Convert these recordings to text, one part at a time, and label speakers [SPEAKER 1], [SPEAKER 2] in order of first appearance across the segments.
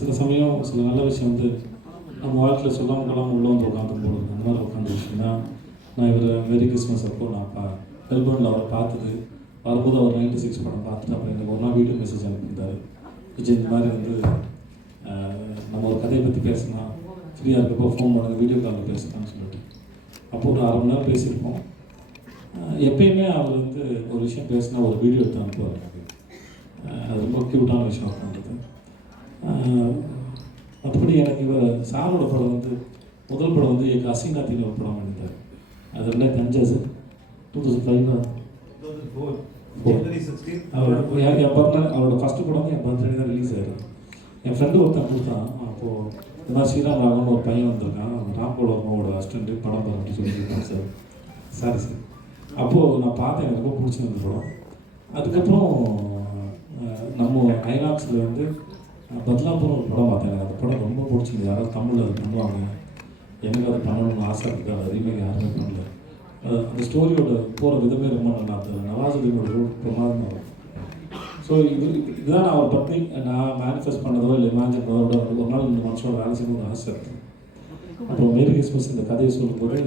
[SPEAKER 1] சில சமயம் சில நல்ல விஷயம் வந்து நம்ம வாழ்க்கையில் சொல்லாமல் கொள்ளாமல் உள்ள வந்து உட்காந்து போடுது அந்த மாதிரி உட்காந்து விஷயம்னா நான் இவர் வெரி கிறிஸ்மஸ் அப்போ நான் பா மெல்பர்னில் அவரை பார்த்தது. வரும்போது அவர் நைன்டி சிக்ஸ் படம் பார்த்துட்டு அப்புறம் எனக்கு ஒரு நாள் வீடியோ மெசேஜ் அனுப்பியிருந்தார். விஜய் இந்த மாதிரி வந்து நம்ம ஒரு கதையை பற்றி பேசலாம். ஃப்ரீயாக இருக்கப்போ ஃபோன் பண்ணுங்க வீடியோ காலில் பேசலாம்னு சொல்லிட்டு. அப்போ ஒரு அரை மணி நேரம் பேசியிருப்போம். எப்பயுமே அவர் வந்து ஒரு விஷயம் பேசினா ஒரு வீடியோ எடுத்து அனுப்புவார் எனக்கு. அது ரொம்ப க்யூட்டான விஷயம் பண்ணுறது மற்றபடி எனக்கு இவர் சாரோட படம் வந்து முதல் படம் வந்து எங்கள் அசிங்காத்தின்னு ஒரு படம் பண்ணியிருந்தார். அது ரெண்டாயிரத்தி சார் டூ தௌசண்ட் ஃபைவ் அவர் என் என் அவரோட ஃபஸ்ட்டு படம் வந்து என் பர்த்டே தான் ரிலீஸ் ஆயிருக்கு. என் ஃப்ரெண்டு ஒருத்தன் கொடுத்தான். அப்போது இந்த மாதிரி ஸ்ரீராம் ராகவன் ஒரு பையன் வந்திருக்கான். ராம்கோட அம்மாவோட அசிஸ்டண்ட்டு படம் பாரு அப்படின்னு சொல்லியிருக்கான் சார் சாரி சார் அப்போது நான் பார்த்தேன். எனக்கு ரொம்ப பிடிச்சிருந்த படம். அதுக்கப்புறம் நம்ம ஐநாக்ஸில் வந்து பத்லாபுரம் ஒரு படம் பார்த்தேன். எனக்கு அந்த படம் ரொம்ப பிடிச்சிருந்தது. யாராவது தமிழில் அதை பண்ணுவாங்க. எனக்கு அது பண்ணணும்னு ஆசை இருக்குது. அது ரீமேக் யாருமே பண்ணல. அந்த ஸ்டோரியோட போகிற விதமே ரொம்ப நல்லா இருந்தது. நவாசுதீனோட ரோல் பிரமாதமாக இருக்கும். ஸோ இது இதுதான் நான் அவர் பற்றி நான் மேனிஃபெஸ்ட் பண்ணதோ இல்லை இமேஜின் பண்ணதோட ஒரு நாள் இந்த மனுஷனோட வேலை செய்யணும்னு ஆசை இருக்குது. அப்புறம் மேரி கிறிஸ்மஸ் இந்த கதையை சொல்லும்போது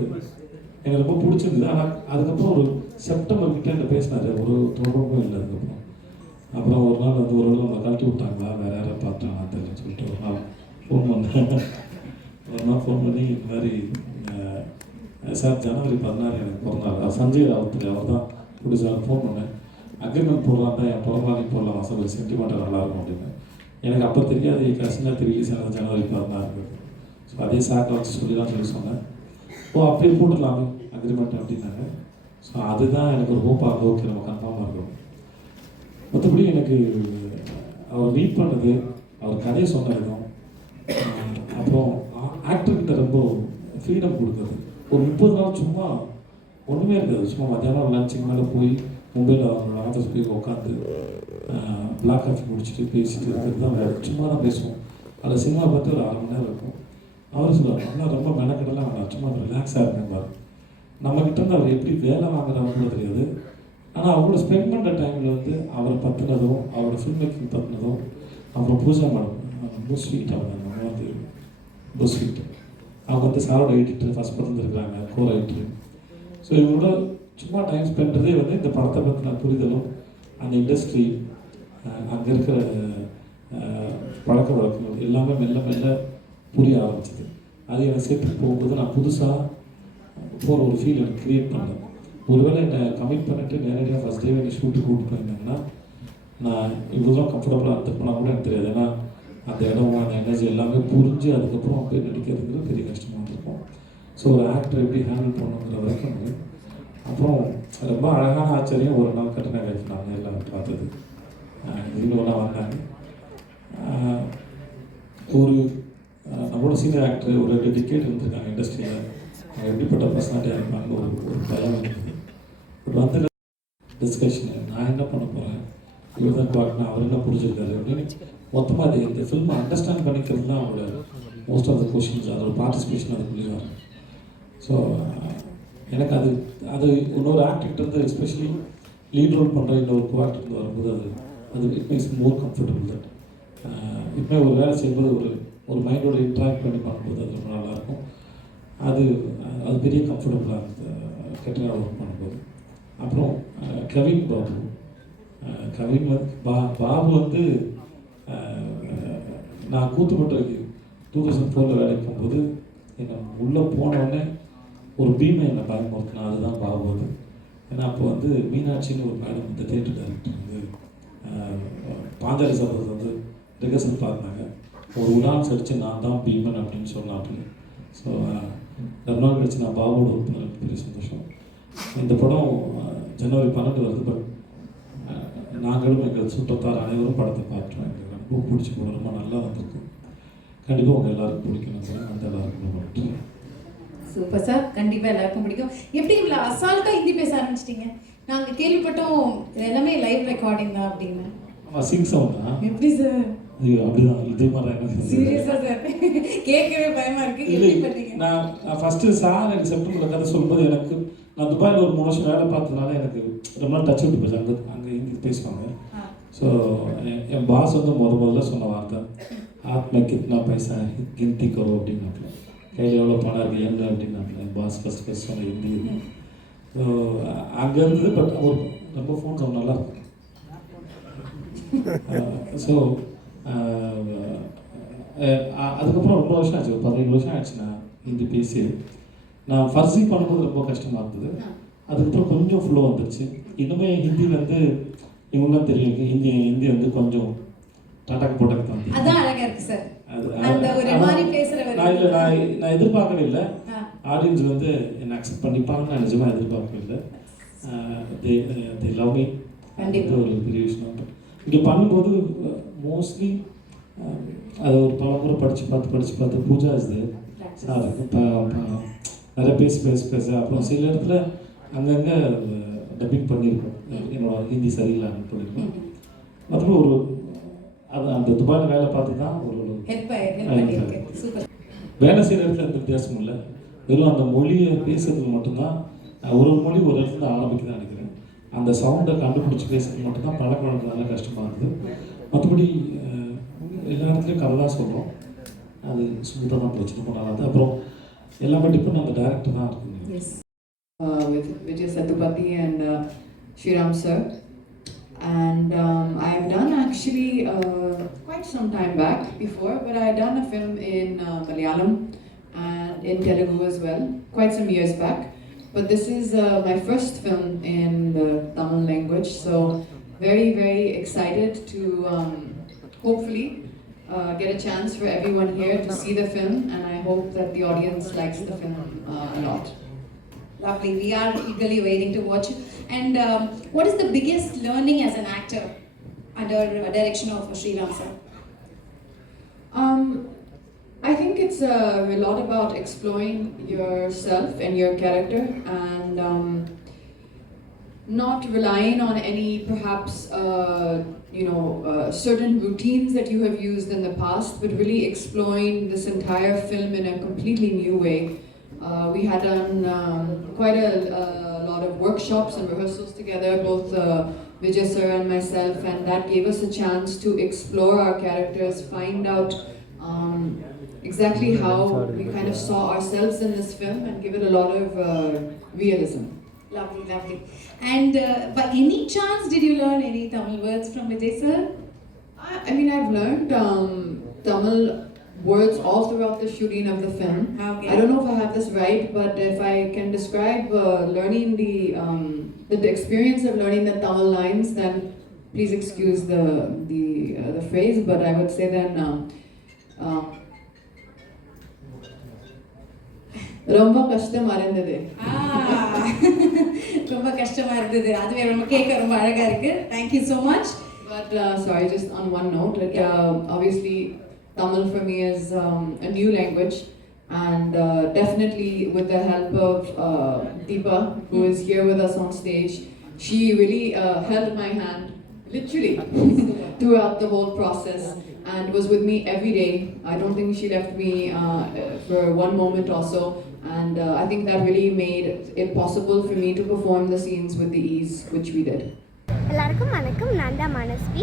[SPEAKER 1] எனக்கு ரொம்ப பிடிச்சிருந்தது. ஆனால் அதுக்கப்புறம் ஒரு செப்டம்பர் கிட்ட என்ன பேசினார். ஒரு தொடர்பும் இல்லை அதுக்கப்புறம். அப்புறம் ஒரு நாள் வந்து ஒரு நாள் நம்ம கழட்டி விட்டாங்களா? வேற யாரை பார்த்தாங்களா தெரியும் சொல்லிட்டு ஒரு நாள் ஃபோன் பண்ணேன் ஒரு நாள் ஃபோன் பண்ணி இந்த மாதிரி சார் ஜனவரி பதினாறு எனக்கு பிறந்தாள் சஞ்சய் ராவத்தில் அவர் தான் ப்ரொடியூசர் ஃபோன் பண்ணேன். அக்ரிமெண்ட் போடலாம் தான் என் பிறந்தாலும் போடலாம் சார் சென்டிமெண்ட்டாக நல்லாயிருக்கும் அப்படின்னு. எனக்கு அப்போ தெரியாது கசினா தெரியல சார் ஜனவரி பதினாறு ஸோ அதே சாக்கை வச்சு சொல்லி தான் சொல்லி சொன்னேன். ஓ அப்படியே போட்டுடலாமே அக்ரிமெண்ட் அப்படின்னாங்க. ஸோ அதுதான் எனக்கு ஒரு ஹோப்பாக ஓகே நம்ம கன்ஃபார்மாக இருக்கும் மற்றபடி எனக்கு அவர் ரீட் பண்ணது அவர் கதையை சொன்ன விதம் அப்புறம் ஆக்டர்கிட்ட ரொம்ப ஃப்ரீடம் கொடுக்குறது ஒரு முப்பது நாள் சும்மா ஒன்றுமே இருக்காது. சும்மா மத்தியானம் லஞ்சுக்கு மேலே போய் மும்பையில் அவங்களோட ஆஃபீஸ் போய் உட்காந்து பிளாக் காஃபி குடிச்சிட்டு பேசிட்டு இருக்கிறது தான் வேறு. சும்மா தான் பேசுவோம். அதில் சினிமா பார்த்து ஒரு அரை மணி நேரம் இருக்கும். அவர் சொல்லுவார் அண்ணா ரொம்ப மெனக்கடலாம் வேணாம் சும்மா ரிலாக்ஸாக இருக்கும்பார் நம்மக்கிட்ட இருந்து அவர் எப்படி வேலை வாங்குறாங்க தெரியாது. ஆனால் அவங்களோட ஸ்பெண்ட் பண்ணுற டைம் வந்து அவரோட ஃபில்ம் மேக்கிங் பற்றினதும் அப்புறம் பூஜா மேடம் ரொம்ப ஸ்வீட் அவங்க அவங்க வந்து ரொம்ப ஸ்வீட் அவங்க வந்து சாரோட எடிட்டர் ஃபஸ்ட் பிறந்திருக்கிறாங்க கோ ரைட்டர் ஸோ இவங்களோட சும்மா டைம் ஸ்பெண்ட்றதே வந்து இந்த படத்தை பற்றின புரிதலும் அந்த இண்டஸ்ட்ரி அங்கே இருக்கிற பழக்க வழக்கங்கள் எல்லாமே மெல்ல மெல்ல புரிய ஆரம்பிச்சது. அது எனக்கு சேர்த்து போகும்போது நான் புதுசாக போகிற ஒரு ஃபீல் எனக்கு க்ரியேட் பண்ணேன் ஒருவேளை என்னை கமிட் பண்ணிட்டு நேரடியாக ஃபஸ்ட் டே என்னை ஷூட்டுக்கு கூப்பிட்டு போயிருந்தாங்கன்னா நான் இவ்வளோ கம்ஃபர்டபுளாக இருந்திருப்பேனா கூட எனக்கு தெரியாது. ஏன்னா அந்த இடம் அந்த எனர்ஜி எல்லாமே புரிஞ்சு அதுக்கப்புறம் போய் நடிக்கிறதுங்கிறது பெரிய கஷ்டமாக இருக்கும் ஸோ ஒரு ஆக்டர் எப்படி ஹேண்டில் பண்ணுங்கிற வரைக்கும் அப்புறம் ரொம்ப அழகான ஆச்சரியம் ஒரு நாள் கட்டின லைஃப் நான் எல்லாம் பார்த்தது. இன்னொன்று வந்தாங்க ஒரு நம்மளோட சீனியர் ஆக்டர் ஒரு ரெண்டு டிக்கெட் இருந்திருக்காங்க இண்டஸ்ட்ரியில் அவங்க எப்படிப்பட்ட பர்சனாலிட்டியாக இருப்பாங்க ஒரு ஒரு பயம் இருக்குது பட் வந்து டிஸ்கஷன் நான் என்ன பண்ண போகிறேன் இவர் தான் பார்க்கணும் அவர் என்ன புரிஞ்சுருக்காரு அப்படின்னு மொத்தமாக அது இந்த ஃபில்மை அண்டர்ஸ்டாண்ட் பண்ணிக்கிறது தான் அவரோட மோஸ்ட் ஆஃப் த கொஷின்ஸ் அதோட பார்ட்டிசிபேஷன் அதுக்குள்ளேயும் வரும். ஸோ எனக்கு அது அது இன்னொரு ஆக்டர்கிட்ட இருந்து எஸ்பெஷலி லீட் ரோல் பண்ணுற இன்னொரு கோ ஆக்டர் வரும்போது அது அது it makes more comfortable that இப்போ ஒரு வேலை செய்யும்போது ஒரு ஒரு மைண்டோட இன்ட்ராக்ட் பண்ணி பண்ணும்போது அது ரொம்ப நல்லாயிருக்கும் அது அது பெரிய கம்ஃபர்டபுளாக இருந்தது கெட்டனாக ஒர்க் பண்ணும்போது. அப்புறம் uh, கவின் பாபு கவிமத் பா பாபு வந்து நான் கூத்துப்பட்டுக்கு டூ தௌசண்ட் ஃபோரில் வேலைக்கு போகும்போது என்னை உள்ளே போனோடனே ஒரு பீமை என்னை பயமுறுத்தினா அதுதான் பாபு அது ஏன்னா அப்போ வந்து மீனாட்சின்னு ஒரு மேடம் இந்த தேட்டர் டேரக்டர் வந்து அஹ், பாஞ்சாலி சபதத்தை வந்து ரிகர்சல் பார்த்தாங்க. ஒரு உடான் அடித்து நான் தான் பீமன் அப்படின்னு சொன்னாப்புல. ஸோ ரெண்டு நாள் கழிச்சு நான் பாபுவோட ஒரு பெரிய சந்தோஷம். இந்த படம் ஜனவரி பன்னெண்டு வருது. பட் நாங்களும் எங்கள் சுற்றத்தார் அனைவரும் படத்தை பார்த்தோம் எங்களுக்கு ரொம்ப பிடிச்ச படம் ரொம்ப நல்லா வந்திருக்கு. கண்டிப்பாக உங்கள் எல்லாருக்கும் பிடிக்கணும் அந்த எல்லாருக்கும் நன்றி.
[SPEAKER 2] சூப்பர் சார் கண்டிப்பா எல்லாருக்கும் பிடிக்கும். எப்படி இவ்வளோ அசால்ட்டா ஹிந்தி பேச ஆரம்பிச்சிட்டீங்க? நாங்க கேள்விப்பட்டோம் எல்லாமே லைவ் ரெக்கார்டிங் தான் அப்படின்னு.
[SPEAKER 1] ஆமாம் சிங் சவுண்ட்
[SPEAKER 2] எப்படி சார்
[SPEAKER 1] இது அப்படிதான் இதே மாதிரி தான் எனக்கு இருந்தது.
[SPEAKER 2] சீரியஸா சார் கேட்கவே பயமா இருக்கு.
[SPEAKER 1] இல்லை
[SPEAKER 2] எப்படி பண்ணீங்க?
[SPEAKER 1] நான் நான் ஃபஸ்ட்டு சார் எனக்கு செப்டம்பரில் கதை சொல்லும்போது எனக்கு நான் துபாயில் ஒரு மூணு வருஷம் வேலை பார்த்ததுனால எனக்கு ரொம்ப நாள் டச் விட்டு போச்சு. அங்கே அங்கே பேசுவாங்க. ஸோ என் பாஸ் வந்து முத முதல்ல சொன்ன வார்த்தை ஆத்மா கித்னா பைசா கிந்தி கரோ அப்படின்னாப்புல. கையில் எவ்வளோ பணம் இருக்குது என்ன? அப்படின்னாப்புல. பாஸ் ஃபஸ்ட் ஃபஸ்ட் சொன்ன ஹிந்தி ஸோ அங்கே இருந்தது பட் ஒரு ரொம்ப ஃபோன் சவுண்ட் நல்லா இருக்கும். ஸோ அதுக்கப்புறம் ரொம்ப வருஷம் ஆச்சு. ஒரு பதினேழு வருஷம் ஆச்சு நான் ஹிந்தி பேசி. நான் ஃபர்ஸி பண்ணும்போது ரொம்ப கஷ்டமாக இருந்தது. அதுக்கப்புறம் கொஞ்சம் ஃப்ளோ வந்துருச்சு. இன்னுமே ஹிந்தி வந்து இவங்களாம் தெரியும். ஹிந்தி ஹிந்தி வந்து கொஞ்சம் டாட்டாக்கு போட்டாக்கு தான்.
[SPEAKER 2] அதான் அழகா இருக்கு சார்.
[SPEAKER 1] நான் இல்லை நான் நான் எதிர்பார்க்கவே இல்லை. ஆடியன்ஸ் வந்து என்னை அக்செப்ட் பண்ணிப்பாங்கன்னு நான் நிஜமாக எதிர்பார்க்கவே இல்லை. தே லவ் மீ
[SPEAKER 2] கண்டிப்பா.
[SPEAKER 1] ஒரு பெரிய விஷயம். இங்கே பண்ணும்போது மோஸ்ட்லி அது ஒரு பல முறை படித்து பார்த்து படித்து பார்த்து பூஜா இது சார் நிறைய பேசி பேசி பேச அப்புறம் சில இடத்துல அங்கங்கே டப்பிங் பண்ணியிருக்கோம் என்னோட ஹிந்தி சரியில்லாமல் பண்ணியிருக்கோம் மற்றபடி ஒரு அது அந்த துபாயில் வேலை பார்த்து தான் ஒரு வேலை செய்கிற இடத்துல எந்த வித்தியாசமும் இல்லை. வெறும் அந்த மொழியை பேசுறதுக்கு மட்டும்தான் ஒரு ஒரு மொழி ஒரு இடத்துல ஆரம்பிக்குதுன்னு நினைக்கிறேன். அந்த சவுண்டை கண்டுபிடிச்சி பேசுறது மட்டும்தான் பழக்க வழக்கனால கஷ்டமாக இருக்குது. மற்றபடி எல்லா இடத்துலையும் கதை தான் சொல்கிறோம் அது தான் ரொம்ப நல்லா இருந்தது. அப்புறம் எல்லாமே டிபெண்ட் அந்த டேரக்டர் தான் இருக்குங்க
[SPEAKER 3] uh, with Vijay Satupathy and uh, Shriram sir. And um, I've done actually uh, quite some time back before, but I've done a film in uh, Malayalam and in Telugu as well, quite some years back. But this is uh, my first film in the Tamil language, so very, very excited to um, hopefully uh, get a chance for everyone here to see the film, and I hope that the audience likes the film uh, a lot.
[SPEAKER 2] Lovely. We are eagerly waiting to watch. And um, what is the biggest learning as an actor under uh, direction of Sriram sir?
[SPEAKER 3] Um, I think it's a, a lot about exploring yourself and your character and um, not relying on any perhaps uh, you know uh, certain routines that you have used in the past, but really exploring this entire film in a completely new way. Uh, we had done um, quite a, a lot of workshops and rehearsals together, both uh, Vijay sir and myself, and that gave us a chance to explore our characters, find out um, exactly how we kind of saw ourselves in this film, and give it a lot of uh, realism.
[SPEAKER 2] Lovely, lovely. And uh, by any chance, did you learn any Tamil words from Vijay sir?
[SPEAKER 3] I, I mean, I've learned um, Tamil words all throughout the shooting of the film.
[SPEAKER 2] Okay.
[SPEAKER 3] I don't know if I have this right, but if I can describe uh, learning the, um, the the experience of learning the Tamil lines, then please excuse the the uh, the phrase, but I would say then. Um, um, ரொம்ப கஷ்டமா இருந்தது
[SPEAKER 2] Ah, ரொம்ப கஷ்டமா இருந்தது அதுவே ரொம்ப கேட்க ரொம்ப அழகா இருக்கு thank you so much
[SPEAKER 3] But uh, sorry, just on one note, it, uh, obviously Tamil for me is um, a new language, and uh, definitely with the help of uh, Deepa, who is here with us on stage, she really uh, held my hand, literally, throughout the whole process, and was with me every day. I don't think she left me uh, for one moment also, and uh, I think that really made it possible for me to perform the scenes with the ease which we did.
[SPEAKER 4] எல்லாருக்கும் வணக்கம் நான் தான் மனஸ்வி